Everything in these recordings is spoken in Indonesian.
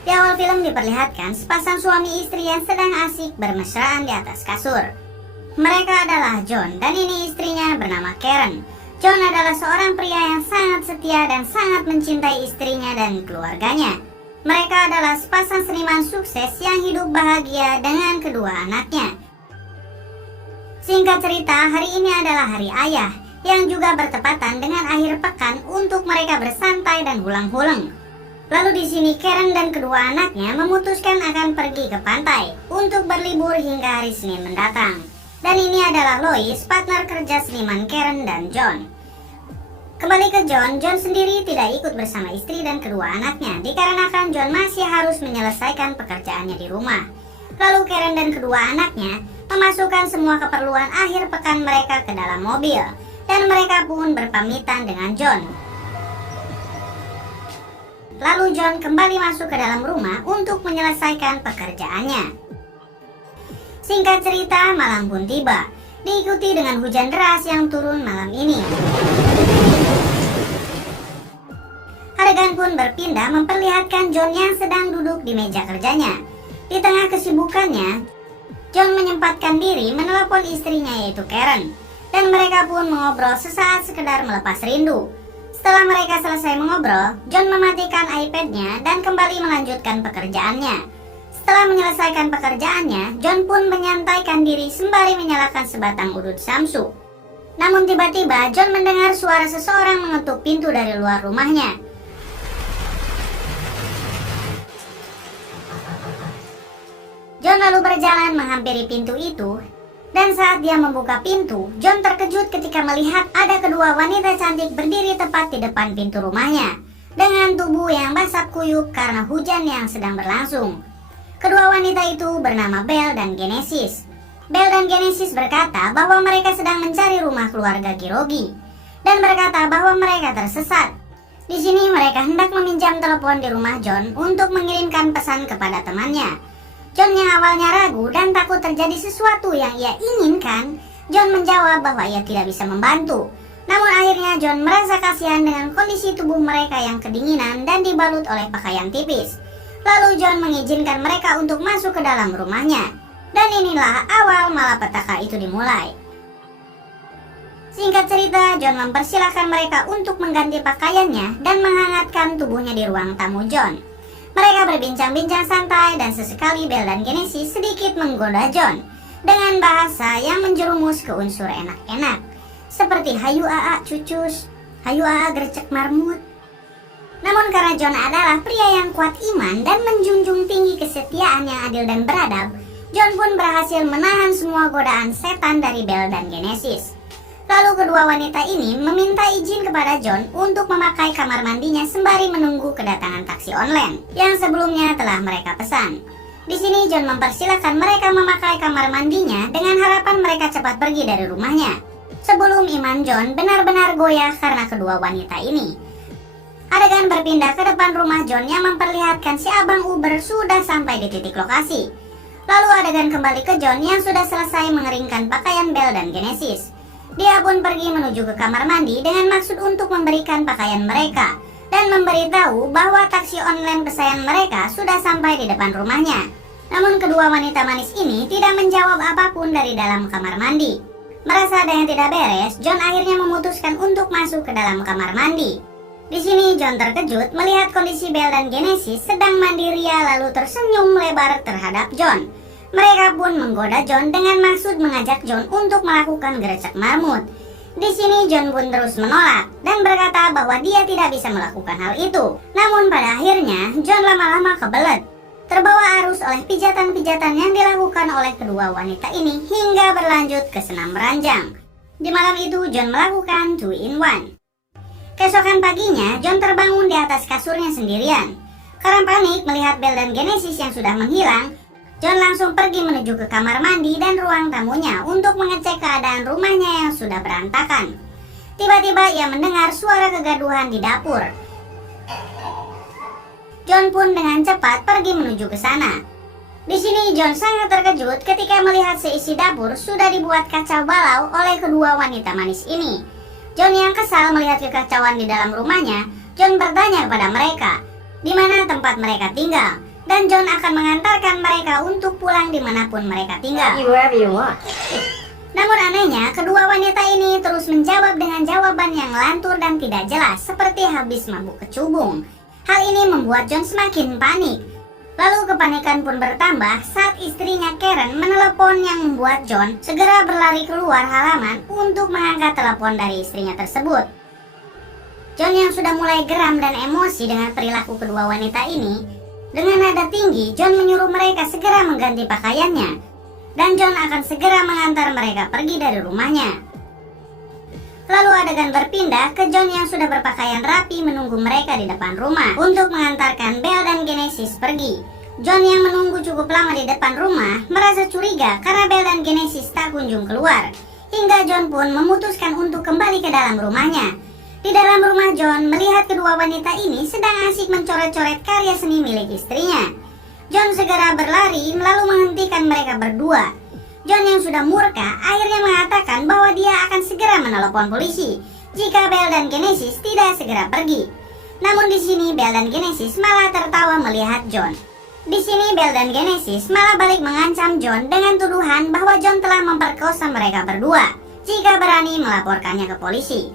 Di awal film diperlihatkan sepasang suami istri yang sedang asik bermesraan di atas kasur. Mereka adalah John dan ini istrinya bernama Karen. John adalah seorang pria yang sangat setia dan sangat mencintai istrinya dan keluarganya. Mereka adalah sepasang seniman sukses yang hidup bahagia dengan kedua anaknya. Singkat cerita, hari ini adalah hari ayah yang juga bertepatan dengan akhir pekan untuk mereka bersantai dan hulang-hulang. Lalu di sini Karen dan kedua anaknya memutuskan akan pergi ke pantai untuk berlibur hingga hari Senin mendatang. Dan ini adalah Lois, partner kerja seniman Karen dan John. Kembali ke John, John sendiri tidak ikut bersama istri dan kedua anaknya dikarenakan John masih harus menyelesaikan pekerjaannya di rumah. Lalu Karen dan kedua anaknya memasukkan semua keperluan akhir pekan mereka ke dalam mobil dan mereka pun berpamitan dengan John. Lalu John kembali masuk ke dalam rumah untuk menyelesaikan pekerjaannya. Singkat cerita, malam pun tiba, diikuti dengan hujan deras yang turun malam ini. Adegan pun berpindah memperlihatkan John yang sedang duduk di meja kerjanya. Di tengah kesibukannya, John menyempatkan diri menelepon istrinya yaitu Karen. Dan mereka pun mengobrol sesaat sekedar melepas rindu. Setelah mereka selesai mengobrol, John mematikan iPad-nya dan kembali melanjutkan pekerjaannya. Setelah menyelesaikan pekerjaannya, John pun menyantaikan diri sembari menyalakan sebatang udut samsu. Namun tiba-tiba John mendengar suara seseorang mengetuk pintu dari luar rumahnya. John lalu berjalan menghampiri pintu itu, dan saat dia membuka pintu, John terkejut ketika melihat ada kedua wanita cantik berdiri tepat di depan pintu rumahnya, dengan tubuh yang basah kuyup karena hujan yang sedang berlangsung. Kedua wanita itu bernama Belle dan Genesis. Belle dan Genesis berkata bahwa mereka sedang mencari rumah keluarga Girogi dan berkata bahwa mereka tersesat. Di sini mereka hendak meminjam telepon di rumah John untuk mengirimkan pesan kepada temannya. John yang awalnya ragu dan takut terjadi sesuatu yang ia inginkan, John menjawab bahwa ia tidak bisa membantu. Namun akhirnya John merasa kasihan dengan kondisi tubuh mereka yang kedinginan dan dibalut oleh pakaian tipis. Lalu John mengizinkan mereka untuk masuk ke dalam rumahnya. Dan inilah awal malapetaka itu dimulai. Singkat cerita, John mempersilahkan mereka untuk mengganti pakaiannya dan menghangatkan tubuhnya di ruang tamu John. Mereka berbincang-bincang santai dan sesekali Belle dan Genesis sedikit menggoda John dengan bahasa yang menjerumus ke unsur enak-enak, seperti hayu aa cucus, hayu aa gercek marmut. Namun karena John adalah pria yang kuat iman dan menjunjung tinggi kesetiaan yang adil dan beradab, John pun berhasil menahan semua godaan setan dari Belle dan Genesis. Lalu kedua wanita ini meminta izin kepada John untuk memakai kamar mandinya sembari menunggu kedatangan taksi online yang sebelumnya telah mereka pesan. Di sini John mempersilahkan mereka memakai kamar mandinya dengan harapan mereka cepat pergi dari rumahnya. Sebelum iman John benar-benar goyah karena kedua wanita ini. Adegan berpindah ke depan rumah John yang memperlihatkan si abang Uber sudah sampai di titik lokasi. Lalu adegan kembali ke John yang sudah selesai mengeringkan pakaian Belle dan Genesis. Dia pun pergi menuju ke kamar mandi dengan maksud untuk memberikan pakaian mereka dan memberitahu bahwa taksi online kesayangan mereka sudah sampai di depan rumahnya. Namun kedua wanita manis ini tidak menjawab apapun dari dalam kamar mandi. Merasa ada yang tidak beres, John akhirnya memutuskan untuk masuk ke dalam kamar mandi. Di sini John terkejut melihat kondisi Belle dan Genesis sedang mandi ria lalu tersenyum lebar terhadap John. Mereka pun menggoda John dengan maksud mengajak John untuk melakukan gercek marmut. Di sini John pun terus menolak dan berkata bahwa dia tidak bisa melakukan hal itu. Namun pada akhirnya John lama-lama kebelet, terbawa arus oleh pijatan-pijatan yang dilakukan oleh kedua wanita ini hingga berlanjut ke senam beranjang. Di malam itu John melakukan 2-in-1. Keesokan paginya, John terbangun di atas kasurnya sendirian. Karena panik melihat Belle dan Genesis yang sudah menghilang, John langsung pergi menuju ke kamar mandi dan ruang tamunya untuk mengecek keadaan rumahnya yang sudah berantakan. Tiba-tiba ia mendengar suara kegaduhan di dapur. John pun dengan cepat pergi menuju ke sana. Di sini John sangat terkejut ketika melihat seisi dapur sudah dibuat kacau balau oleh kedua wanita manis ini. John yang kesal melihat kekacauan di dalam rumahnya, John bertanya kepada mereka, di mana tempat mereka tinggal. dan John akan mengantarkan mereka untuk pulang dimanapun mereka tinggal. Wherever you want. Namun anehnya, kedua wanita ini terus menjawab dengan jawaban yang ngelantur dan tidak jelas, seperti habis mabuk kecubung. Hal ini membuat John semakin panik. Lalu kepanikan pun bertambah saat istrinya Karen menelepon, yang membuat John segera berlari keluar halaman untuk mengangkat telepon dari istrinya tersebut. John yang sudah mulai geram dan emosi dengan perilaku kedua wanita ini, dengan nada tinggi John menyuruh mereka segera mengganti pakaiannya, dan John akan segera mengantar mereka pergi dari rumahnya. Lalu adegan berpindah ke John yang sudah berpakaian rapi menunggu mereka di depan rumah untuk mengantarkan Belle dan Genesis pergi. John yang menunggu cukup lama di depan rumah merasa curiga karena Belle dan Genesis tak kunjung keluar, hingga John pun memutuskan untuk kembali ke dalam rumahnya. Di dalam rumah, John melihat kedua wanita ini sedang asik mencoret-coret karya seni milik istrinya. John segera berlari lalu menghentikan mereka berdua. John yang sudah murka akhirnya mengatakan bahwa dia akan segera menelepon polisi jika Belle dan Genesis tidak segera pergi. Namun di sini Belle dan Genesis malah tertawa melihat John. Di sini Belle dan Genesis malah balik mengancam John dengan tuduhan bahwa John telah memperkosa mereka berdua jika berani melaporkannya ke polisi.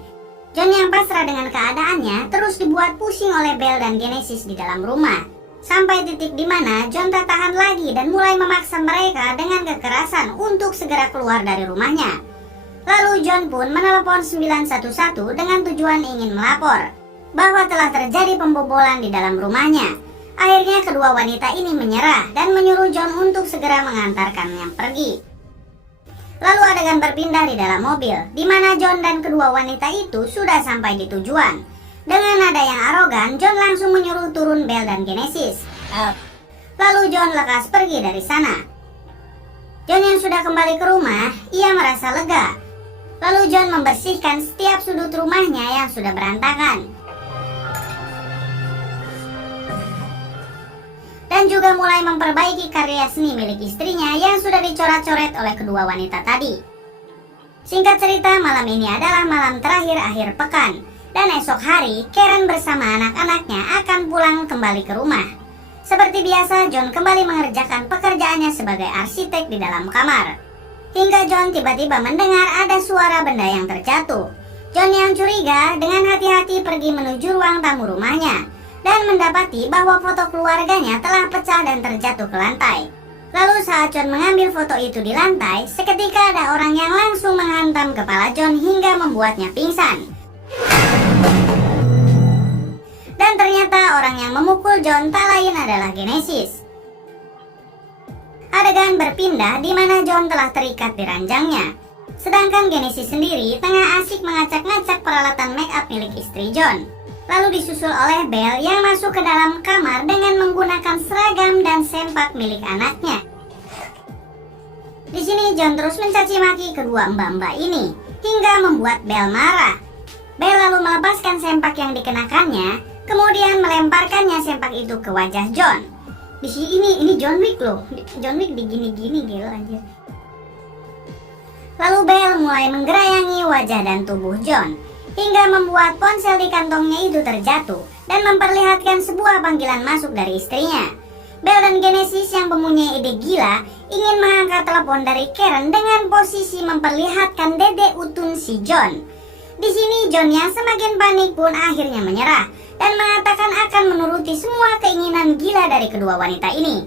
John yang pasrah dengan keadaannya terus dibuat pusing oleh Belle dan Genesis di dalam rumah, sampai titik di mana John tak tahan lagi dan mulai memaksa mereka dengan kekerasan untuk segera keluar dari rumahnya. Lalu John pun menelepon 911 dengan tujuan ingin melapor bahwa telah terjadi pembobolan di dalam rumahnya. Akhirnya kedua wanita ini menyerah dan menyuruh John untuk segera mengantarkannya pergi. Lalu adegan berpindah di dalam mobil, di mana John dan kedua wanita itu sudah sampai di tujuan. Dengan nada yang arogan, John langsung menyuruh turun Belle dan Genesis. Lalu John lekas pergi dari sana. John yang sudah kembali ke rumah, ia merasa lega. Lalu John membersihkan setiap sudut rumahnya yang sudah berantakan, dan juga mulai memperbaiki karya seni milik istrinya yang sudah dicoret-coret oleh kedua wanita tadi. Singkat cerita, malam ini adalah malam terakhir akhir pekan, dan esok hari Karen bersama anak-anaknya akan pulang kembali ke rumah. Seperti biasa, John kembali mengerjakan pekerjaannya sebagai arsitek di dalam kamar, hingga John tiba-tiba mendengar ada suara benda yang terjatuh. John yang curiga dengan hati-hati pergi menuju ruang tamu rumahnya dan mendapati bahwa foto keluarganya telah pecah dan terjatuh ke lantai. Lalu saat John mengambil foto itu di lantai, seketika ada orang yang langsung menghantam kepala John hingga membuatnya pingsan. Dan ternyata orang yang memukul John tak lain adalah Genesis. Adegan berpindah di mana John telah terikat di ranjangnya, sedangkan Genesis sendiri tengah asik mengacak-ngacak peralatan make up milik istri John. Lalu disusul oleh Belle yang masuk ke dalam kamar dengan menggunakan seragam dan sempak milik anaknya. Di sini John terus mencaci maki kedua mbak-mbak ini hingga membuat Belle marah. Belle lalu melepaskan sempak yang dikenakannya, kemudian melemparkannya sempak itu ke wajah John. Di sini ini John Wick loh. John Wick digini-gini gitu anjir. Lalu Belle mulai menggerayangi wajah dan tubuh John hingga membuat ponsel di kantongnya itu terjatuh dan memperlihatkan sebuah panggilan masuk dari istrinya. Belle dan Genesis yang mempunyai ide gila ingin mengangkat telepon dari Karen dengan posisi memperlihatkan dede utun si John. Di sini John yang semakin panik pun akhirnya menyerah dan mengatakan akan menuruti semua keinginan gila dari kedua wanita ini.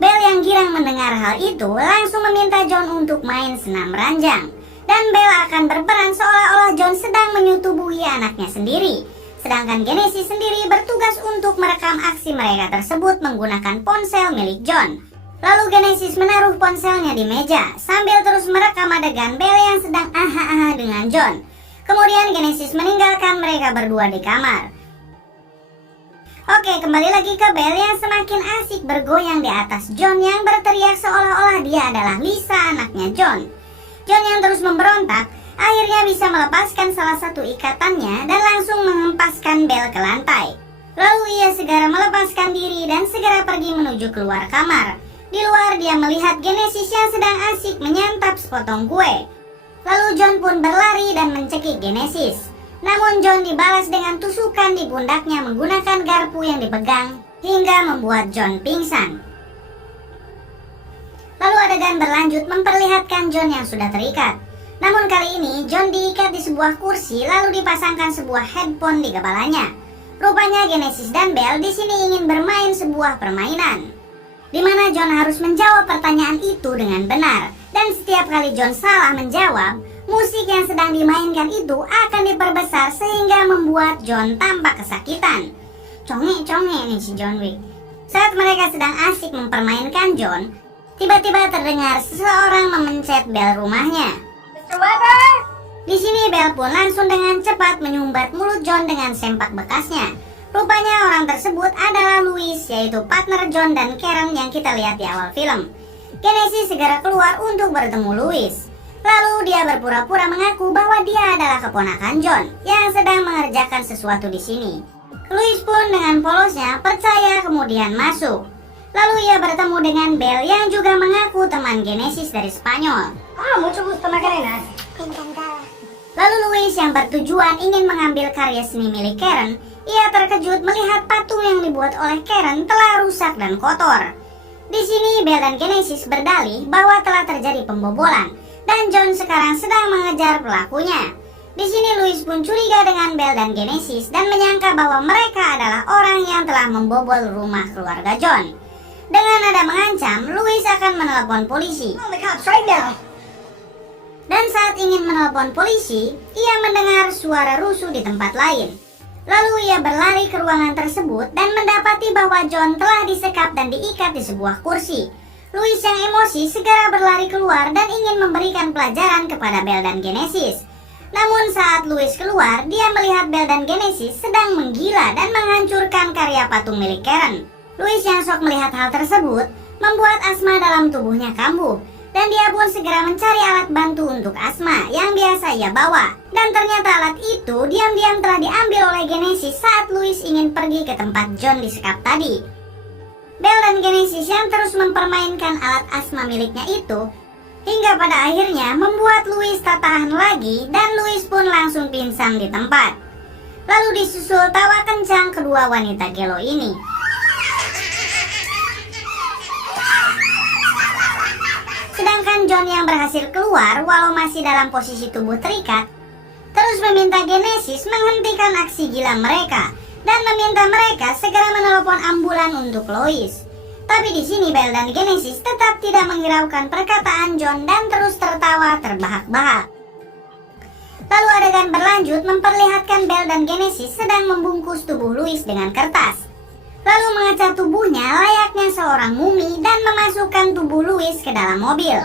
Belle yang girang mendengar hal itu langsung meminta John untuk main senam ranjang. Dan Belle akan berperan seolah-olah John sedang menyetubuhi anaknya sendiri. Sedangkan Genesis sendiri bertugas untuk merekam aksi mereka tersebut menggunakan ponsel milik John. Lalu Genesis menaruh ponselnya di meja sambil terus merekam adegan Belle yang sedang aha-aha dengan John. Kemudian Genesis meninggalkan mereka berdua di kamar. Oke, kembali lagi ke Belle yang semakin asik bergoyang di atas John yang berteriak seolah-olah dia adalah Lisa, anaknya John. John yang terus memberontak akhirnya bisa melepaskan salah satu ikatannya dan langsung menghempaskan Belle ke lantai. Lalu ia segera melepaskan diri dan segera pergi menuju keluar kamar. Di luar dia melihat Genesis yang sedang asik menyantap sepotong kue. Lalu John pun berlari dan mencekik Genesis. Namun John dibalas dengan tusukan di pundaknya menggunakan garpu yang dipegang hingga membuat John pingsan. Lalu adegan berlanjut memperlihatkan John yang sudah terikat. Namun kali ini John diikat di sebuah kursi lalu dipasangkan sebuah headphone di kepalanya. Rupanya Genesis dan Belle di sini ingin bermain sebuah permainan, di mana John harus menjawab pertanyaan itu dengan benar. Dan setiap kali John salah menjawab, musik yang sedang dimainkan itu akan diperbesar sehingga membuat John tampak kesakitan. Conge-conge nih si John Wick. Saat mereka sedang asik mempermainkan John, tiba-tiba terdengar seseorang memencet bel rumahnya. Di sini Belle pun langsung dengan cepat menyumbat mulut John dengan sempak bekasnya. Rupanya orang tersebut adalah Louis, yaitu partner John dan Karen yang kita lihat di awal film. Genesis segera keluar untuk bertemu Louis. Lalu dia berpura-pura mengaku bahwa dia adalah keponakan John yang sedang mengerjakan sesuatu di sini. Louis pun dengan polosnya percaya kemudian masuk. Lalu ia bertemu dengan Belle yang juga mengaku teman Genesis dari Spanyol. Mucho gusto, Macarena. Lalu Louis yang bertujuan ingin mengambil karya seni milik Karen, ia terkejut melihat patung yang dibuat oleh Karen telah rusak dan kotor. Di sini Belle dan Genesis berdalih bahwa telah terjadi pembobolan dan John sekarang sedang mengejar pelakunya. Di sini Louis pun curiga dengan Belle dan Genesis dan menyangka bahwa mereka adalah orang yang telah membobol rumah keluarga John. Dengan nada mengancam, Louis akan menelepon polisi. Dan saat ingin menelepon polisi, ia mendengar suara rusuh di tempat lain. Lalu ia berlari ke ruangan tersebut dan mendapati bahwa John telah disekap dan diikat di sebuah kursi. Louis yang emosi segera berlari keluar dan ingin memberikan pelajaran kepada Belle dan Genesis. Namun saat Louis keluar, dia melihat Belle dan Genesis sedang menggila dan menghancurkan karya patung milik Karen. Louis yang shock melihat hal tersebut membuat asma dalam tubuhnya kambuh. Dan dia pun segera mencari alat bantu untuk asma yang biasa ia bawa. Dan ternyata alat itu diam-diam telah diambil oleh Genesis saat Louis ingin pergi ke tempat John disekap tadi. Belle dan Genesis yang terus mempermainkan alat asma miliknya itu hingga pada akhirnya membuat Louis tak tahan lagi dan Louis pun langsung pingsan di tempat. Lalu disusul tawa kencang kedua wanita gelo ini. Sedangkan John yang berhasil keluar walau masih dalam posisi tubuh terikat, terus meminta Genesis menghentikan aksi gila mereka dan meminta mereka segera menelepon ambulan untuk Louis. Tapi di sini Belle dan Genesis tetap tidak menghiraukan perkataan John dan terus tertawa terbahak-bahak. Lalu adegan berlanjut memperlihatkan Belle dan Genesis sedang membungkus tubuh Louis dengan kertas. Lalu mengecat tubuhnya layaknya seorang mumi dan memasukkan tubuh Louis ke dalam mobil.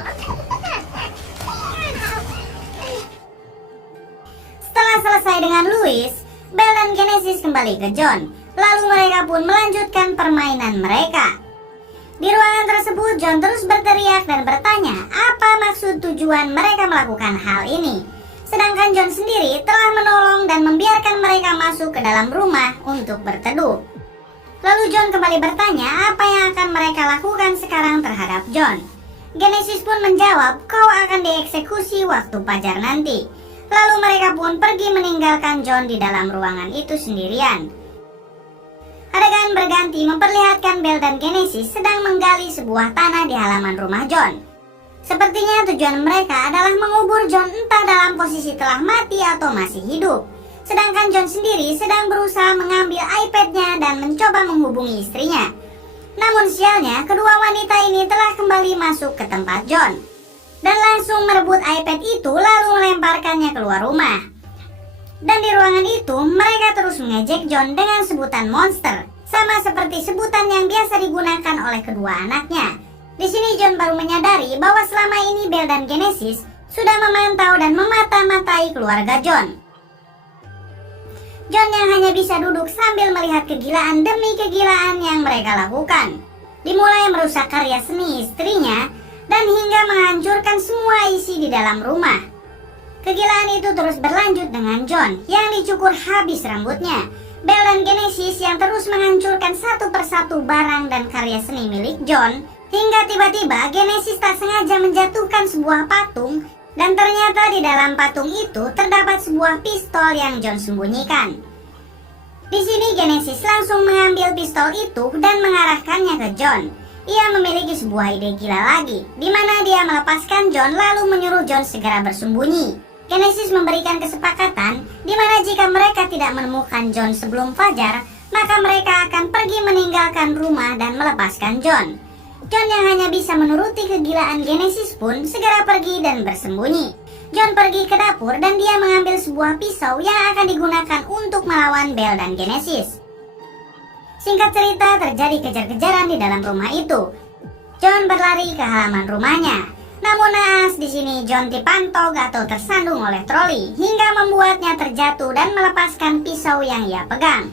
Setelah selesai dengan Louis, Belle dan Genesis kembali ke John. Lalu mereka pun melanjutkan permainan mereka. Di ruangan tersebut John terus berteriak dan bertanya apa maksud tujuan mereka melakukan hal ini. Sedangkan John sendiri telah menolong dan membiarkan mereka masuk ke dalam rumah untuk berteduh. Lalu John kembali bertanya apa yang akan mereka lakukan sekarang terhadap John. Genesis pun menjawab kau akan dieksekusi waktu fajar nanti. Lalu mereka pun pergi meninggalkan John di dalam ruangan itu sendirian. Adegan berganti memperlihatkan Belle dan Genesis sedang menggali sebuah tanah di halaman rumah John. Sepertinya tujuan mereka adalah mengubur John entah dalam posisi telah mati atau masih hidup. Sedangkan John sendiri sedang berusaha mengambil iPad-nya dan mencoba menghubungi istrinya. Namun sialnya, kedua wanita ini telah kembali masuk ke tempat John dan langsung merebut iPad itu lalu melemparkannya keluar rumah. Dan di ruangan itu, mereka terus mengejek John dengan sebutan monster, sama seperti sebutan yang biasa digunakan oleh kedua anaknya. Di sini John baru menyadari bahwa selama ini Belle dan Genesis sudah memantau dan memata-matai keluarga John. John yang hanya bisa duduk sambil melihat kegilaan demi kegilaan yang mereka lakukan. Dimulai merusak karya seni istrinya dan hingga menghancurkan semua isi di dalam rumah. Kegilaan itu terus berlanjut dengan John yang dicukur habis rambutnya, Belle dan Genesis yang terus menghancurkan satu persatu barang dan karya seni milik John, hingga tiba-tiba Genesis tak sengaja menjatuhkan sebuah patung. Dan ternyata di dalam patung itu terdapat sebuah pistol yang John sembunyikan. Di sini Genesis langsung mengambil pistol itu dan mengarahkannya ke John. Ia memiliki sebuah ide gila lagi, di mana dia melepaskan John lalu menyuruh John segera bersembunyi. Genesis memberikan kesepakatan di mana jika mereka tidak menemukan John sebelum fajar, maka mereka akan pergi meninggalkan rumah dan melepaskan John. John yang hanya bisa menuruti kegilaan Genesis pun segera pergi dan bersembunyi. John pergi ke dapur dan dia mengambil sebuah pisau yang akan digunakan untuk melawan Belle dan Genesis. Singkat cerita, terjadi kejar-kejaran di dalam rumah itu. John berlari ke halaman rumahnya. Namun naas di sini John dipantog atau tersandung oleh troli hingga membuatnya terjatuh dan melepaskan pisau yang ia pegang.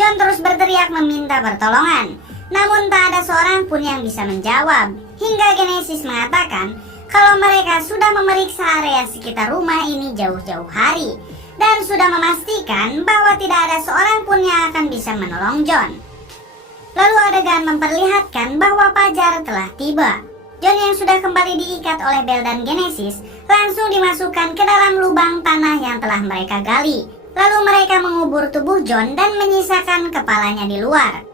John terus berteriak meminta pertolongan. Namun tak ada seorang pun yang bisa menjawab. Hingga Genesis mengatakan kalau mereka sudah memeriksa area sekitar rumah ini jauh-jauh hari dan sudah memastikan bahwa tidak ada seorang pun yang akan bisa menolong John. Lalu adegan memperlihatkan bahwa fajar telah tiba. John yang sudah kembali diikat oleh Belle dan Genesis langsung dimasukkan ke dalam lubang tanah yang telah mereka gali. Lalu mereka mengubur tubuh John dan menyisakan kepalanya di luar.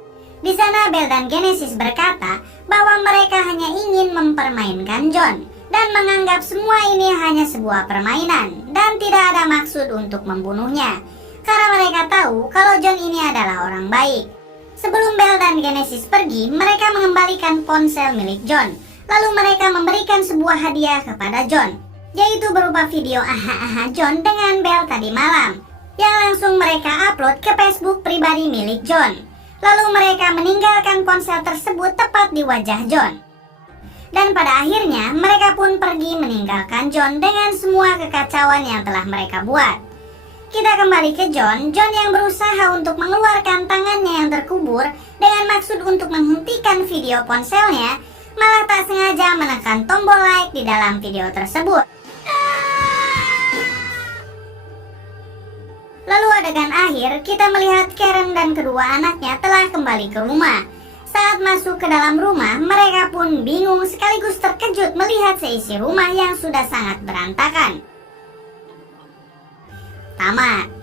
Di sana Belle dan Genesis berkata bahwa mereka hanya ingin mempermainkan John dan menganggap semua ini hanya sebuah permainan dan tidak ada maksud untuk membunuhnya karena mereka tahu kalau John ini adalah orang baik. Sebelum Belle dan Genesis pergi, mereka mengembalikan ponsel milik John. Lalu mereka memberikan sebuah hadiah kepada John, yaitu berupa video aha-aha John dengan Belle tadi malam yang langsung mereka upload ke Facebook pribadi milik John. Lalu mereka meninggalkan ponsel tersebut tepat di wajah John. Dan pada akhirnya mereka pun pergi meninggalkan John dengan semua kekacauan yang telah mereka buat. Kita kembali ke John yang berusaha untuk mengeluarkan tangannya yang terkubur dengan maksud untuk menghentikan video ponselnya, malah tak sengaja menekan tombol like di dalam video tersebut. Lalu adegan akhir kita melihat Karen dan kedua anaknya telah kembali ke rumah. Saat masuk ke dalam rumah, mereka pun bingung sekaligus terkejut melihat seisi rumah yang sudah sangat berantakan. Tamat.